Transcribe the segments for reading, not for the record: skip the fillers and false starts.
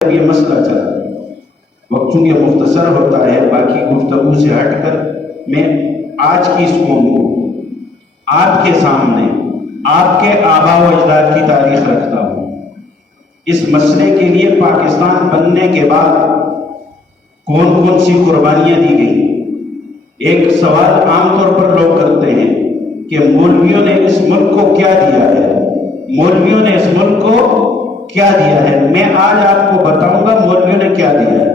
یہ مسئلہ چلا، وقت چونکہ مختصر ہوتا ہے، باقی گفتگو سے ہٹ کر میں آج کی اس قوم کو آپ کے سامنے آپ کے آباء و اجداد کی تاریخ رکھتا ہوں۔ اس مسئلے کے لیے پاکستان بننے کے بعد کون کون سی قربانیاں دی گئی۔ ایک سوال عام طور پر لوگ کرتے ہیں کہ مولویوں نے اس ملک کو کیا دیا ہے، مولویوں نے اس ملک کو کیا دیا ہے۔ میں آج آپ کو بتاؤں گا مولویوں نے کیا دیا ہے۔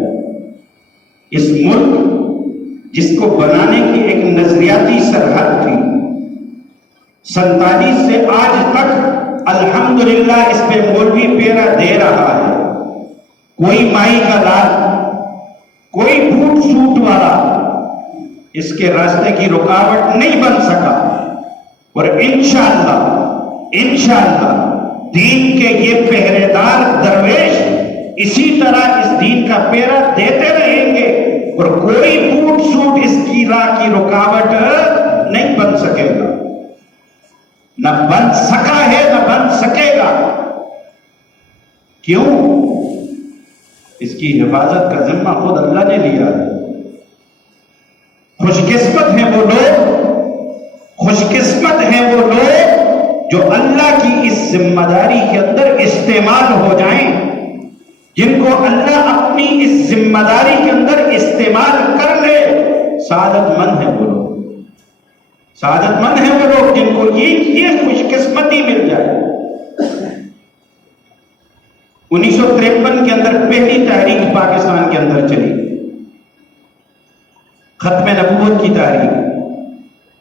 اس ملک جس کو بنانے کی ایک نظریاتی سرحد تھی، 47 سے آج تک الحمدللہ اس پہ مولوی پیرا دے رہا ہے۔ کوئی مائی کا لال، کوئی بوٹ سوٹ والا اس کے راستے کی رکاوٹ نہیں بن سکا، اور انشاءاللہ دین کے یہ پہرے دار درویش اسی طرح اس دین کا پیرا دیتے رہیں گے، اور کوئی بوٹ سوٹ اس کی راہ کی رکاوٹ نہیں بن سکے گا، نہ بن سکا ہے نہ بن سکے گا۔ کیوں؟ اس کی حفاظت کا ذمہ خود اللہ نے لیا ہے۔ خوش قسمت ہیں وہ لوگ، خوش قسمت ہیں وہ لوگ جو اللہ کی اس ذمہ داری کے اندر استعمال ہو جائیں، جن کو اللہ اپنی اس ذمہ داری کے اندر استعمال کر لے۔ سعادت مند ہیں وہ لوگ، سعادت مند ہیں وہ لوگ جن کو یہ خوش قسمتی مل جائے۔ 1953 کے اندر پہلی تحریک پاکستان کے اندر چلی، ختم نبوت کی تحریک،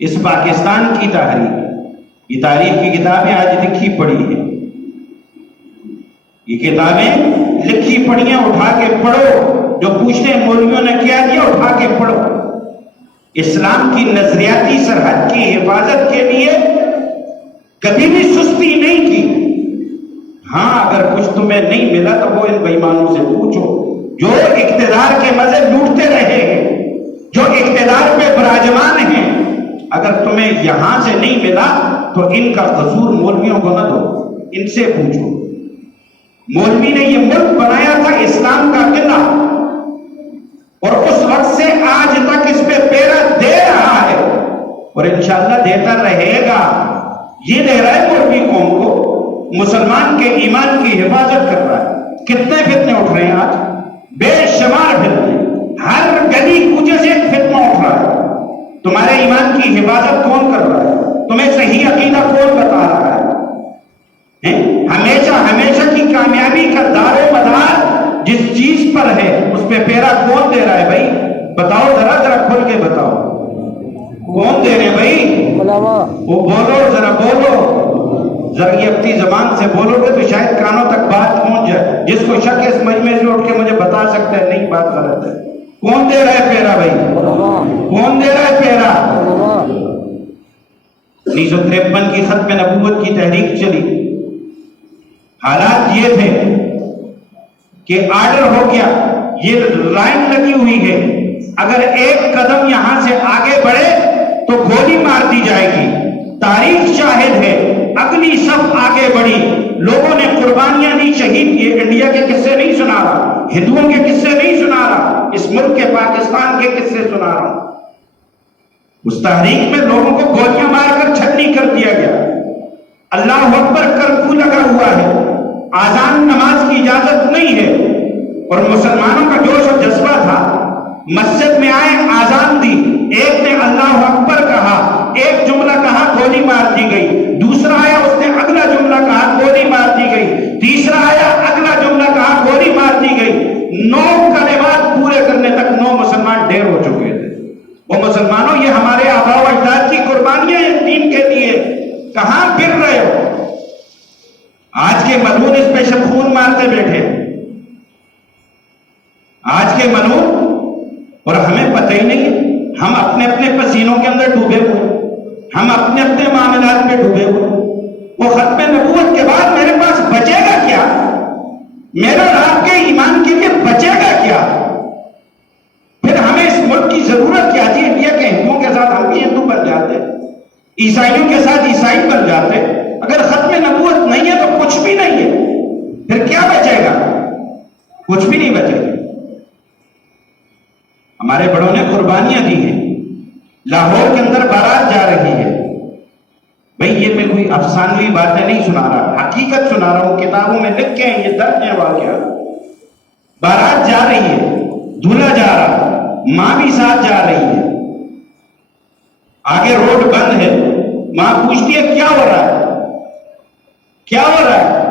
اس پاکستان کی تحریک۔ یہ تاریخ کی کتابیں آج لکھی پڑھی ہیں، یہ کتابیں لکھی پڑھیاں اٹھا کے پڑھو، جو پوچھتے ہیں مولویوں نے کیا دیا اٹھا کے پڑھو۔ اسلام کی نظریاتی سرحد کی حفاظت کے لیے کبھی بھی سستی نہیں کی۔ ہاں اگر کچھ تمہیں نہیں ملا تو وہ ان بے ایمانوں سے پوچھو جو اقتدار کے مزے لوٹتے رہے ہیں، جو اقتدار پہ براجمان ہیں۔ اگر تمہیں یہاں سے نہیں ملا تو ان کا قصور مولویوں کو نہ دو، ان سے پوچھو۔ مولوی نے یہ ملک بنایا تھا اسلام کا قلعہ، اور اس وقت سے آج تک اس پہ پیرا دے رہا ہے، اور انشاءاللہ دیتا رہے گا۔ یہ دے رہا ہے مولوی قوم کو، مسلمان کے ایمان کی حفاظت کر رہا ہے۔ کتنے فتنے اٹھ رہے ہیں آج؟ بے شمار فتنے، ہر گلی کوچے سے ایک فتنہ اٹھ رہا ہے۔ تمہارے ایمان کی حفاظت کون کر رہا ہے؟ تمہیں صحیح عقیدہ کون بتا رہا ہے؟ ہمیشہ کی کامیابی کا دار و مدار جس چیز پر ہے اس پہ پیرا کون دے رہا ہے بھائی؟ بتاؤ ذرا کھل کے بتاؤ، کون دے رہے ہیں بھائی؟ وہ بولو ذرا، بولو ذرا، یہ اپنی زبان سے بولو گے تو شاید کانوں تک بات پہنچ جائے۔ جس کو شک ہے اس مجمع سے اٹھ کے مجھے بتا سکتا ہے نہیں بات غلط ہے۔ کون دے رہا ہے پیرا بھائی؟ کون دے رہا ہے پیرا؟ 1953 کی ختم نبوت کی تحریک چلی، حالات یہ تھے کہ آرڈر ہو گیا، یہ لائن لگی ہوئی ہے، اگر ایک قدم یہاں سے آگے بڑھے تو گولی مار دی جائے گی۔ تاریخ شاہد ہے، اگلی صف آگے بڑھی، لوگوں نے قربانیاں دی، شہید کیے۔ انڈیا کے قصے نہیں سنا رہا، ہندوؤں کے قصے نہیں سنا رہا، اس ملک کے پاکستان کے قصے سنا رہا ہوں۔ اس تحریک میں لوگوں کو گولیاں مار کر چھلنی کر دیا گیا، اللہ اکبر کرفیو لگا ہوا ہے، آذان نماز کی اجازت نہیں ہے، اور مسلمانوں کا جوش و جذبہ تھا۔ مسجد میں آئے، آذان دی، ایک نے اللہ اکبر کہا، ایک جملہ کہا، گولی مار دی گئی۔ دوسرا آیا، اس نے اگلا جملہ کہا، گولی مار دی گئی۔ تیسرا آیا، اگلا جملہ کہا، گولی مار دی گئی۔ 9 کلمات پورے کرنے تک 9 مسلمان ڈھیر ہو چکے تھے۔ وہ مسلمانوں، یہ ہمارے آباء و اجداد کی قربانیاں ہیں دین کے لیے، کہاں پھر رہے ہو؟ آج کے ملعون اس پہ شب خون مارتے بیٹھے، آج کے ملعون، اور ہمیں پتہ ہی نہیں ہے۔ ہم اپنے اپنے پسینوں کے اندر ڈوبے ہوئے، ہم اپنے اپنے معاملات میں ڈوبے ہوئے۔ وہ ختم نبوت کے بعد میرے پاس بچے گا کیا؟ میرا اور آپ کے ایمان کے لیے بچے گا کیا؟ پھر ہمیں اس ملک کی ضرورت کیا تھی؟ انڈیا کے ہندوؤں کے ساتھ ہم بھی ہندو بن جاتے، عیسائیوں کے ساتھ عیسائی بن جاتے۔ اگر ختم نبوت نہیں ہے تو کچھ بھی نہیں ہے، پھر کیا بچے گا؟ کچھ بھی نہیں بچے گا. ہمارے بڑوں نے قربانیاں دی ہیں. لاہور کے اندر بارات جا رہی ہے. بھئی یہ میں کوئی افسانوی باتیں نہیں سنا رہا، حقیقت سنا رہا ہوں. کتابوں میں لکھ کے یہ درج ہے واقعہ. بارات جا رہی ہے، دولہا جا رہا، ماں بھی ساتھ جا رہی ہے. آگے روڈ بند ہے. ماں پوچھتی ہے کیا ہو رہا ہے، کیا ہو رہا ہے؟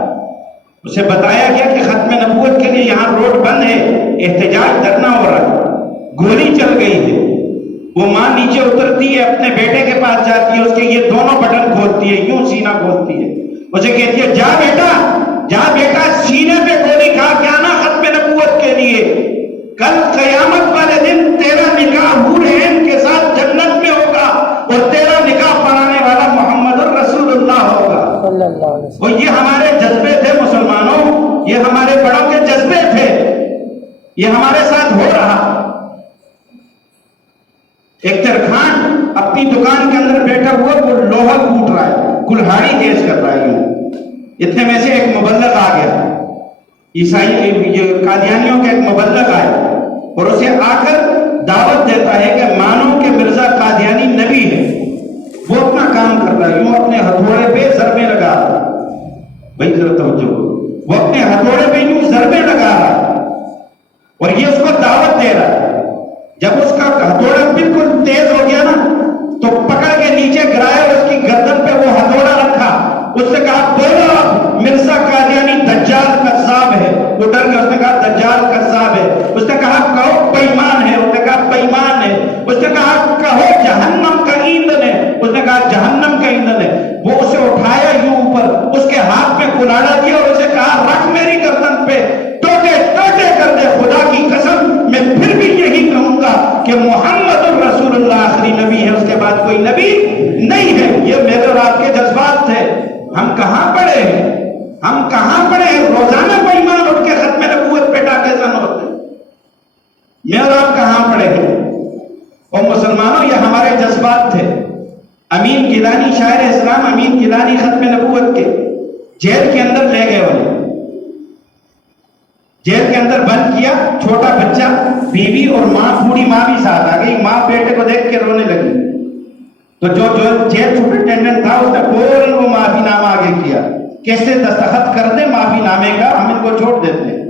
اسے بتایا گیا کہ ختم نبوت کے لیے یہاں روڈ بند ہے، احتجاج دھرنا ہو رہا ہے، گولی چل گئی ہے. وہ ماں نیچے اترتی ہے، اپنے بیٹے کے پاس جاتی ہے، اس کے یہ دونوں بٹن کھولتی ہے، یوں سینہ کھولتی ہے. اسے کہتی ہے جا بیٹا، جا بیٹا، سینے پہ گولی کھا کے آنا ختم نبوت کے لیے. کل قیامت والے دن تیرا نکاح حور عین کے ساتھ جنت میں ہوگا اور تیرا نکاح پڑھانے والا محمد الرسول اللہ ہوگا. اور یہ ہمارے جذبے تھے مسلمانوں، یہ ہمارے بڑوں کے جذبے تھے، یہ ہمارے ساتھ ہو رہا. ایک ترخان اپنی دکان کے اندر بیٹھا ہوا وہ لوہا کوٹ رہا ہے، کلہاڑی تیز کر رہا ہے. اتنے میں سے ایک مبلغ آ گیا، عیسائی قادیانیوں کا ایک مبلغ آیا اور اسے آ کر دعوت دیتا ہے کہ مانو کہ مرزا قادیانی نبی ہے. وہ اپنا کام کر رہا ہے، یوں اپنے ہتھوڑے پہ ضربیں لگا رہا ہے. بھائی ذرا توجہ، وہ اپنے ہتھوڑے پہ یوں ضربیں لگا رہا ہے اور یہ اس کو دعوت دے رہا ہے. جب اس کا ہتھوڑا بالکل تیز ہو گیا نا تو پکڑ کے نیچے گرایا اور اس کی گردن پہ وہ ہتھوڑا رکھا. اس نے کہا بولو مرزا قادیانی دجال کذاب ہے. وہ ڈر گیا، اس نے کہا دجال کذاب ہے. اس نے کہا کہو بےایمان ہے. اس نے کہا بےایمان ہے. اس نے کہا کہو جہنم کا ایندھن ہے. اس نے کہا جہنم کا ایندھن ہے. وہ اسے اٹھایا یوں اوپر، اس کے ہاتھ میں کلاڑا دیا اور اسے کہا رکھ میری گردن پہ، ٹوٹے ٹوٹے کر دے. خدا کی قسم میں پھر بھی یہی کہوں گا کہ محمد الرسول اللہ آخری نبی ہے، اس کے بعد کوئی نبی نہیں ہے. یہ میرے اور آپ کے جذبات تھے. ہم کہاں پڑے ہیں، ہم کہاں پڑے ہیں؟ روزانہ کوئی ایمان اٹھ کے ختم نبوت پہ ٹاکے زن ہوتے ہیں. میں اور آپ کہاں پڑے ہیں؟ اور مسلمانوں یہ ہمارے جذبات تھے. امین گیلانی شاعر اسلام امین گیلانی ختم نبوت کے جیل کے اندر لے گئے انہیں، جیل کے اندر بند کیا. چھوٹا بچہ، بیوی اور ماں، بوڑھی ماں بھی ساتھ آ گئی. ماں بیٹے کو دیکھ کے رونے لگی. تو جو جیل سپرنٹینڈنٹ تھا اس نے فوراً وہ معافی نامہ آگے کیا کہ اس سے دستخط کر دیں معافی نامے کا، ہم ان کو چھوڑ دیتے ہیں.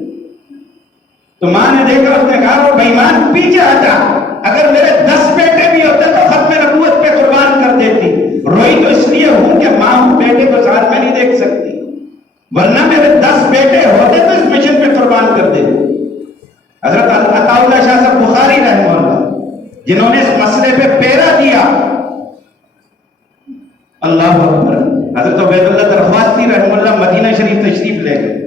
تو ماں نے دیکھا، اس نے کہا وہ بےایمان پیچھے ہٹا، اگر میرے 10 بیٹے بھی ہوتے تو ختم نبوت پہ قربان کر دیتی. روئی تو اس لیے ہوں کہ ماں ہوں، بیٹے کو ساتھ میں نہیں دیکھ سکتی، ورنہ میرے 10 بیٹے ہوتے تو اس مشن پہ قربان کر دیتے. حضرت عطا اللہ شاہ صاحب بخاری رحمہ اللہ جنہوں نے اس مسئلے پہ پیرا دیا، اللہ اکبر. حضرت عبید اللہ درخواستی رحمہ اللہ مدینہ شریف تشریف لے گئے.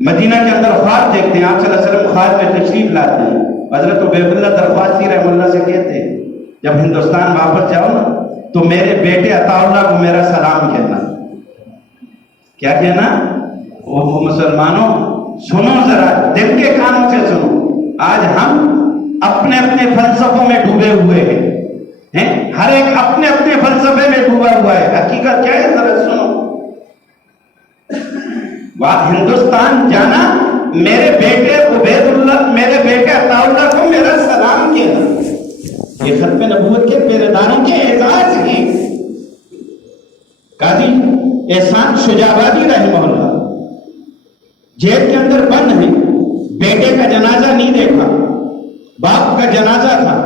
مدینہ کے اندر خواب دیکھتے ہیں، آپ صلی اللہ علیہ وسلم خواب میں تشریف لاتے ہیں. حضرت عبید اللہ درخواستی رحمہ اللہ سے کہتے ہیں جب ہندوستان واپس جاؤ نا تو میرے بیٹے عطا اللہ کو میرا سلام کہنا. کیا کہنا؟ وہ مسلمانوں سنو، ذرا دل کے کانوں سے سنو. آج ہم اپنے اپنے فلسفوں میں ڈوبے ہوئے ہیں، ہر ایک اپنے اپنے فلسفے میں ڈوبا ہوا ہے. حقیقت کیا ہے ذرا سنو. ہندوستان جانا، میرے بیٹے عبید اللہ، میرے بیٹے عطا اللہ کو میرا سلام کہنا. یہ ختم نبوت کے پیرےداروں کے اعزاز ہیں. قاضی احسان شجابادی رحمہ اللہ جیل کے اندر بند ہیں، بیٹے کا جنازہ نہیں دیکھا. باپ کا جنازہ تھا،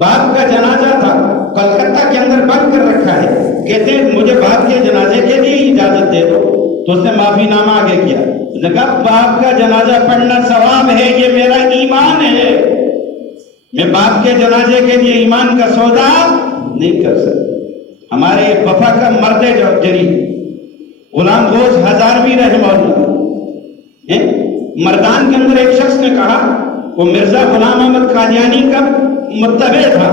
باپ کا جنازہ تھا، کلکتہ کے اندر بند کر رکھا ہے. کہتے ہیں مجھے باپ کے جنازے کے لیے اجازت دے دو. تو اس نے معافی نامہ آگے کیا. اس نے کہا باپ کا جنازہ پڑھنا ثواب ہے، یہ میرا ایمان ہے، میں باپ کے جنازے کے لیے ایمان کا سودا نہیں کر سکتا. ہمارے وفا کا مرد جری غلام غوث ہزاروی رحمہ اللہ، مردان کے اندر ایک شخص نے کہا، وہ مرزا غلام احمد قادیانی کا متبع تھا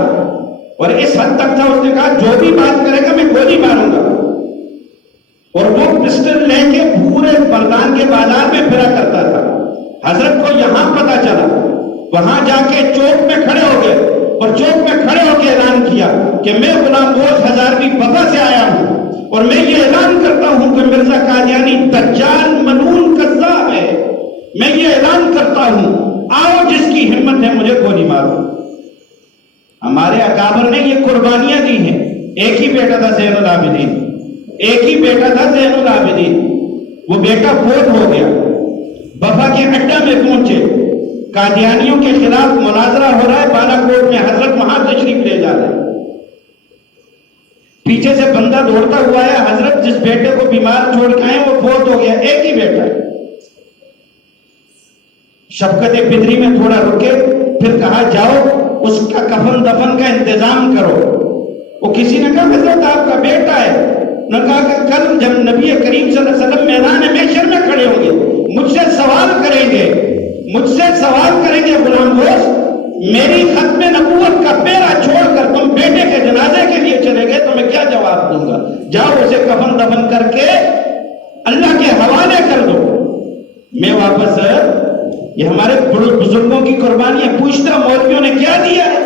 اور اس حد تک تھا، اس نے کہا جو بھی بات کرے گا میں گولی ماروں گا. اور وہ پسٹل لے کے پورے مردان کے بازار میں پھرا کرتا تھا. حضرت کو یہاں پتا چلا، وہاں جا کے چوک میں کھڑے ہو گئے اور چوک میں کھڑے ہو کے اعلان کیا کہ میں غلام غوث ہزاروی وفا سے آیا ہوں اور میں یہ اعلان کرتا ہوں کہ مرزا قادیانی دجال ملعون کذاب ہے. میں یہ اعلان کرتا ہوں، آؤ جس کی ہمت ہے مجھے گولی مارو۔ ہمارے اکابر نے یہ قربانیاں دی ہیں۔ ایک ہی بیٹا تھا زین العابدین، ایک ہی بیٹا تھا زین العابدین، وہ بیٹا فوت ہو گیا، وفا کے اڈا میں پہنچے، قادیانیوں کے خلاف مناظرہ ہو رہا ہے، بالا کوٹ میں حضرت وہاں تشریف لے جا رہے ہیں، پیچھے سے بندہ دوڑتا ہوا ہے، حضرت جس بیٹے کو بیمار چھوڑ کے آئے وہ فوت ہو گیا، ایک ہی بیٹا ہے۔ شفقت پدری میں تھوڑا رکے، پھر کہا جاؤ اس کا کفن دفن کا انتظام کرو۔ وہ کسی نے کہا حضرت آپ کا بیٹا ہے، نے کہا کہ کل جب نبی کریم صلی اللہ علیہ وسلم میدان محشر میں کھڑے ہوں گے، مجھ سے سوال کریں گے غلام دوست، میری ختم نبوت کا پیرا چھوڑ کر تم بیٹے کے جنازے کے لیے چلے گئے تو میں کیا جواب دوں گا؟ جاؤ اسے کفن دفن کر کے اللہ کے حوالے کر دو۔ میں واپس یہ ہمارے بزرگوں کی قربانیاں پوچھتا، مولویوں نے کیا دیا ہے؟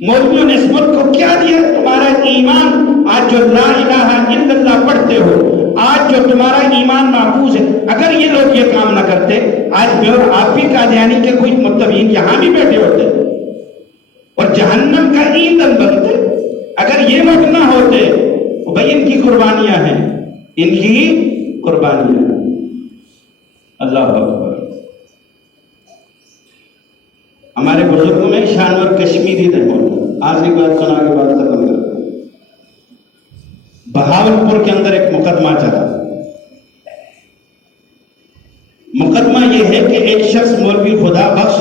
مولویوں نے اس ملک کو کیا دیا؟ تمہارا ایمان آج جو لا الہ الا اللہ پڑھتے ہو، آج جو تمہارا ایمان محفوظ ہے، اگر یہ لوگ یہ کام نہ کرتے، آج میں اور آپ بھی قادیانی کے کوئی متبعین یہاں بھی بیٹھے ہوتے اور جہنم کا ایندھن بنتے۔ اگر یہ لوگ نہ ہوتے تو بھائی ان کی قربانیاں ہیں، ان کی قربانیاں ہیں۔ اللہ اکبر۔ ہمارے بزرگوں میں شانور کشمیری رہے، آخری بات سنا کے بعد ختم کرتے ہیں۔ بہاولپور کے اندر ایک مقدمہ چلا۔ مقدمہ یہ ہے کہ ایک شخص مولوی خدا بخش،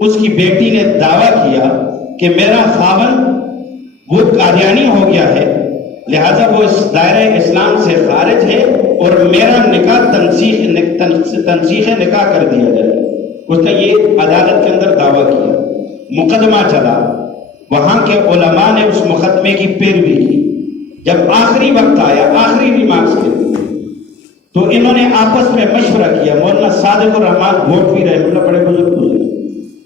اس کی بیٹی نے دعویٰ کیا کہ میرا خاوند وہ قادیانی ہو گیا ہے، لہذا وہ اس دائرہ اسلام سے خارج ہے اور میرا نکاح تنسیخ نکاح کر دیا جائے۔ اس نے یہ عدالت کے اندر دعویٰ کیا، مقدمہ چلا، وہاں کے علماء نے اس مقدمے کی پیروی کی۔ جب آخری وقت آیا، آخری ریمارکس کے لیے، تو انہوں نے آپس میں مشورہ کیا۔ مولانا صادق الرحمان گھوٹوی رحمۃ اللہ، بڑے بزرگ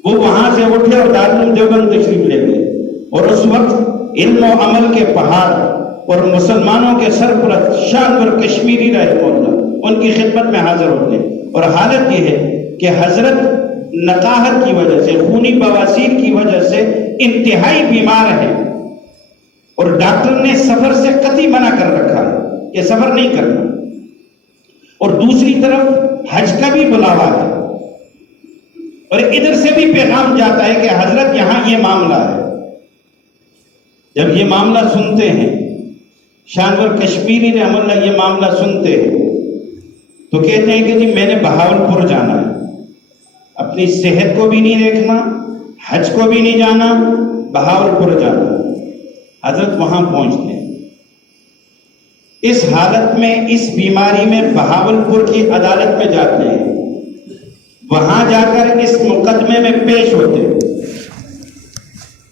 وہ وہاں سے اٹھے اور دارالعلوم دیوبند تشریف لے گئے، اور اس وقت علم و عمل کے پہاڑ اور مسلمانوں کے سرپرست شانور کشمیری رحمۃ اللہ ان کی خدمت میں حاضر ہوتے ہیں، اور حالت یہ ہے کہ حضرت نقاہت کی وجہ سے، خونی بواسیر کی وجہ سے انتہائی بیمار ہے، اور ڈاکٹر نے سفر سے قطعی منع کر رکھا ہے کہ سفر نہیں کرنا، اور دوسری طرف حج کا بھی بلاوا ہے، اور ادھر سے بھی پیغام جاتا ہے کہ حضرت یہاں یہ معاملہ ہے۔ جب یہ معاملہ سنتے ہیں، شانور کشمیری رحمۃ اللہ یہ معاملہ سنتے ہیں تو کہتے ہیں کہ جی میں نے بہاولپور جانا ہے، اپنی صحت کو بھی نہیں دیکھنا، حج کو بھی نہیں جانا، بہاولپور جانا۔ حضرت وہاں پہنچتے ہیں، اس حالت میں، اس بیماری میں بہاولپور کی عدالت میں جاتے ہیں، وہاں جا کر اس مقدمے میں پیش ہوتے ہیں،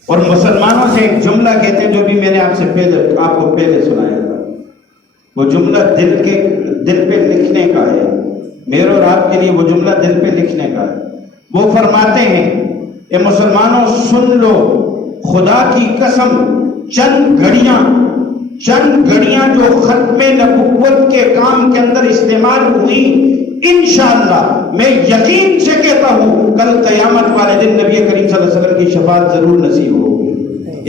اور مسلمانوں سے ایک جملہ کہتے ہیں جو بھی میں نے آپ کو پہلے سنایا تھا۔ وہ جملہ دل پہ لکھنے کا ہے، میرے اور آپ کے لیے وہ جملہ دل پہ لکھنے کا ہے۔ وہ فرماتے ہیں کہ مسلمانوں سن لو، خدا کی قسم، چند گھڑیاں جو ختم نبوت کے کام کے اندر استعمال ہوئی، انشاءاللہ میں یقین سے کہتا ہوں کل قیامت والے دن نبی کریم صلی اللہ علیہ وسلم کی شفاعت ضرور نصیب ہوگی۔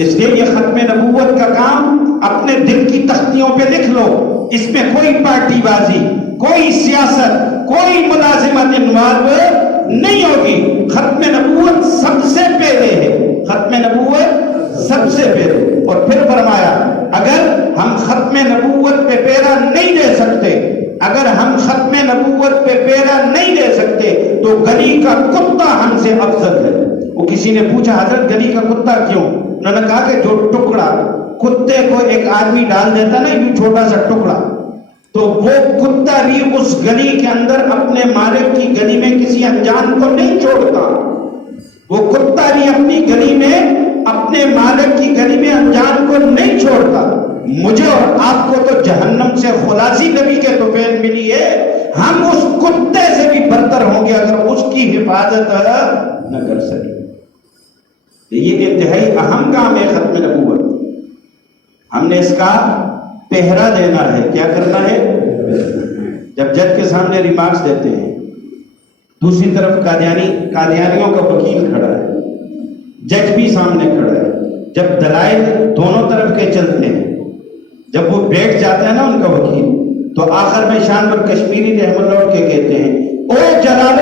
اس لیے یہ ختم نبوت کا کام اپنے دل کی تختیوں پہ لکھ لو، اس میں کوئی پارٹی بازی، کوئی سیاست، کوئی ملازمت انوالو نہیں ہوگی۔ ختم نبوت سب سے پہلے ہے، ختم نبوت سب سے پہلے۔ اور پھر فرمایا اگر ہم ختم نبوت پہ پیرا نہیں دے سکتے، اگر ہم ختم نبوت پہ پیرا نہیں دے سکتے تو گلی کا کتا ہم سے افضل ہے۔ وہ کسی نے پوچھا حضرت گلی کا کتا کیوں؟ انہوں نے کہا کہ جو ٹکڑا کتے کو ایک آدمی ڈال دیتا نا، یہ چھوٹا سا ٹکڑا، تو وہ کتا بھی اس گلی کے اندر اپنے مالک کی گلی میں کسی انجان کو نہیں چھوڑتا، وہ کتا بھی اپنی گلی میں، اپنے مالک کی گلی میں انجان کو نہیں چھوڑتا۔ مجھے اور آپ کو تو جہنم سے خلاصی نبی کے طفیل ملی ہے، ہم اس کتے سے بھی برتر ہوں گے اگر اس کی حفاظت نہ کر سکے۔ یہ انتہائی اہم کام ہے ختم نبوت، ہم نے اس کا پہرا دینا ہے۔ کیا کرنا ہے؟ جب جج کے سامنے ریمارکس دیتے ہیں دوسری طرف قادیانیوں کا وکیل کھڑا ہے، جج بھی سامنے کھڑا ہے. جب دلائل دونوں طرف کے چلتے ہیں، جب وہ بیٹھ جاتا ہے نا ان کا وکیل، تو آخر میں شانور کشمیری رحمہ اللہ اٹھ کے کہتے ہیں، او جلال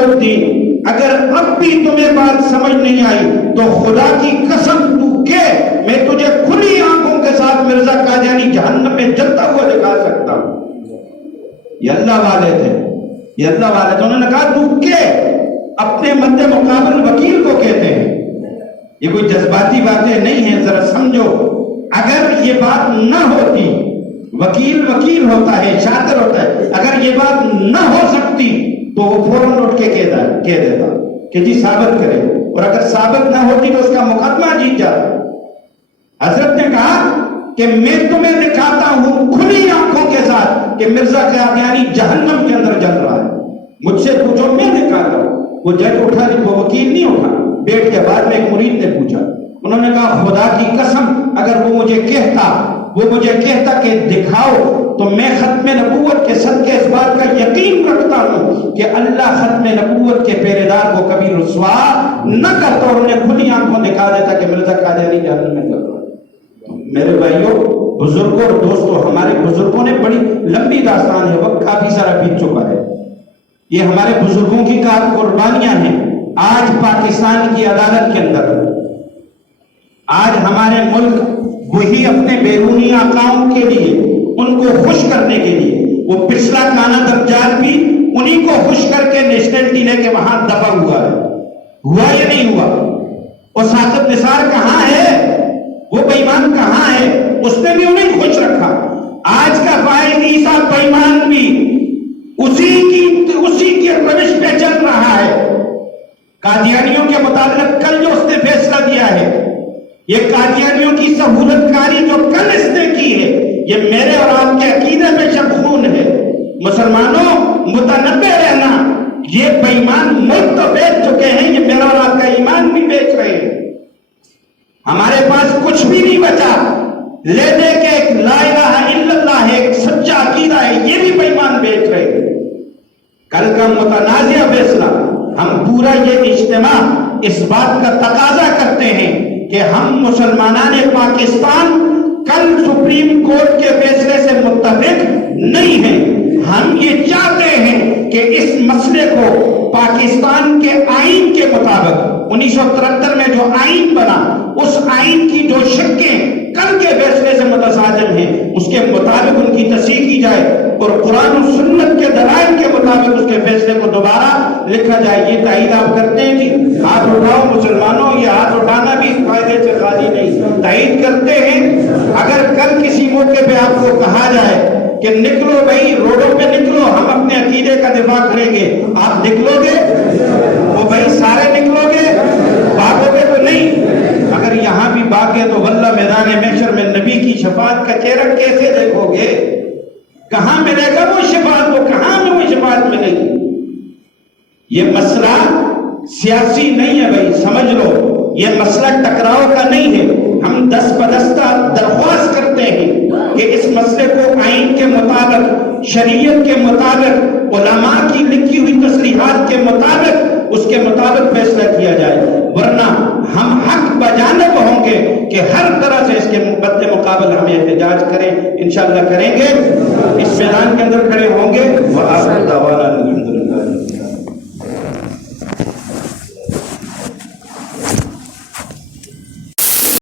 الدین، اگر اب بھی تمہیں بات سمجھ نہیں آئی تو خدا کی قسم تو کہ میں تجھے کھلی آنکھوں کے ساتھ مرزا قادیانی جہنم میں جلتا ہوا دکھا سکتا ہوں. یہ اللہ والے تھے، انہوں نے کہا تو کہ اپنے مد مقابل وکیل کو کہتے ہیں. یہ کوئی جذباتی باتیں نہیں ہیں، ذرا سمجھو. اگر یہ بات نہ ہوتی، وکیل ہوتا ہے، شاطر ہوتا ہے، اگر یہ بات نہ ہو سکتی تو وہ فوراً اٹھ کے کہہ دیتا کہ جی ثابت کرے، اور اگر ثابت نہ ہوتی تو اس کا مقدمہ جیت جاتا. حضرت نے کہا کہ میں تمہیں دکھاتا ہوں کھلی آنکھوں کے ساتھ کہ مرزا قادیانی جہنم کے اندر جل رہا ہے. مجھ سے پوچھو، میں دکھاتا ہوں. وہ جج اٹھا نہیں، وہ وکیل نہیں اٹھا، بیٹھ کے بعد میں ایک مرید نے پوچھا. انہوں نے کہا خدا کی قسم اگر وہ مجھے کہتا کہ دکھاؤ تو میں ختم نبوت کے صدقے اس بات کا یقین رکھتا ہوں کہ اللہ ختم نبوت کے پہرے دار کو کبھی رسوا نہ کرتا اور انہیں کھلی آنکھوں دکھا دیتا کہ مرزا قادیانی جہنم میں چل رہا ہے. میرے بھائیوں، بزرگوں اور دوستوں، ہمارے بزرگوں نے بڑی لمبی داستان ہے، وقت کافی سارا بیت چکا ہے. یہ ہمارے بزرگوں کی قربانیاں ہیں. آج پاکستان کی عدالت کے اندر، آج ہمارے ملک وہی اپنے بیرونی آقاؤں کے لیے، ان کو خوش کرنے کے لیے، وہ پچھلا کانا درجال بھی انہی کو خوش کر کے نیشنلٹی لے کے وہاں دبا ہوا ہے. ہوا یا نہیں ہوا؟ اور ساقب نثار کہاں ہے؟ وہ بے ایمان کہاں ہے؟ اس نے بھی انہیں خوش رکھا. آج کا فائز عیسیٰ بے ایمان بھی اسی کی روش پہ چل رہا ہے. قادیانیوں کے مطابق کل جو اس نے فیصلہ دیا ہے، یہ قادیانیوں کی سہولت کاری جو کل اس نے کی ہے، یہ میرے اور آپ کے عقیدے میں شبخون ہے. مسلمانوں، متنبع رہنا. یہ بے ایمان ملک تو بیچ چکے ہیں، یہ میرا اور آپ کا ایمان بھی بیچ رہے ہیں. ہمارے پاس کچھ بھی نہیں بچا. لے دے کے ایک لا الہ الا اللہ ہے، ایک سچا عقیدہ ہے، یہ بھی بے ایمان بیچ رہے ہیں. کل کا متنازع فیصلہ، ہم پورا یہ اجتماع اس بات کا تقاضا کرتے ہیں کہ ہم مسلمانان پاکستان کل سپریم کورٹ کے فیصلے سے متفق نہیں ہیں. ہم یہ چاہتے ہیں کہ اس مسئلے کو پاکستان کے آئین کے مطابق 1973 میں جو آئین بنا، اس آئین کی جو شکیں کل کے فیصلے سے متصادم ہیں، اس کے مطابق ان کی تصحیح کی جائے اور قرآن و سنت کے دلائل کے مطابق اس کے فیصلے کو دوبارہ لکھا جائے. یہ تائید آپ کرتے ہیں؟ جی ہاتھ اٹھاؤ مسلمانوں. یہ ہاتھ اٹھانا بھی اس فائدے سے خالی نہیں. تائید کرتے ہیں؟ اگر کل کسی موقع پہ آپ کو کہا جائے کہ نکلو بھائی، روڈوں پہ نکلو، ہم اپنے عقیدے کا دفاع کریں گے، آپ نکلو گے؟ وہ بھائی سارے نکلو گے؟ بھاگو گے تو نہیں. اگر یہاں بھی بھاگے تو واللہ میدان محشر میں نبی کی شفاعت کا چہرہ کیسے دیکھو گے؟ کہاں ملے گا وہ شفاعت؟ وہ کہاں میں وہ شفاعت ملے گی؟ یہ مسئلہ سیاسی نہیں ہے بھائی، سمجھ لو. یہ مسئلہ ٹکراؤ کا نہیں ہے. ہم دست بدستہ درخواست کرتے ہیں کہ اس مسئلے کو آئین کے مطابق، شریعت کے مطابق، علماء کی لکھی ہوئی تصریحات کے مطابق، اس کے مطابق فیصلہ کیا جائے. ورنہ ہم حق بجانب ہوں گے کہ ہر طرح سے اس کے مد مقابل ہم احتجاج کریں. انشاءاللہ کریں گے، اس میدان کے اندر کھڑے ہوں گے.